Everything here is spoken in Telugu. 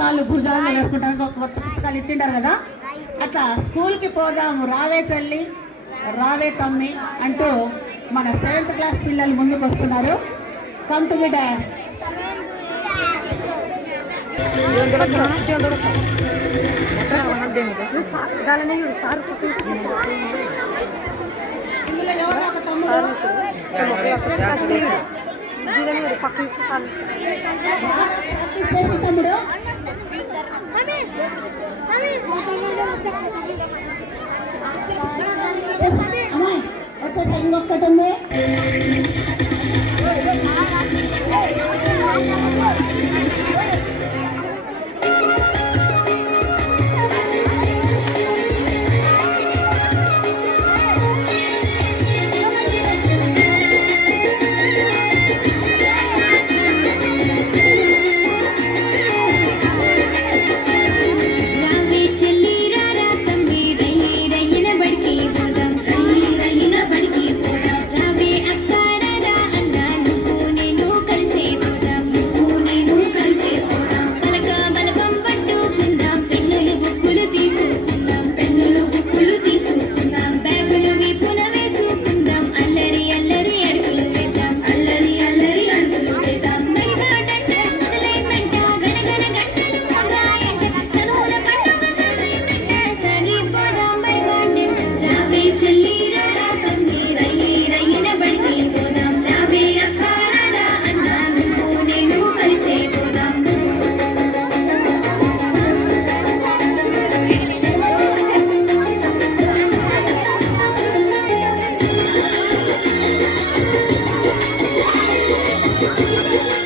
పుస్తకాలు భుజాలు వేసుకుంటానికి ఒక కొత్త పుస్తకాలు ఇచ్చిండారు కదా అట్లా స్కూల్కి పోదాము రావే చల్లి రావే తమ్మి అంటూ మన సెవెంత్ క్లాస్ పిల్లలు ముందుకు వస్తున్నారు కమ్ టు ది డాన్స్ తమ్ముడు ఉంది రావే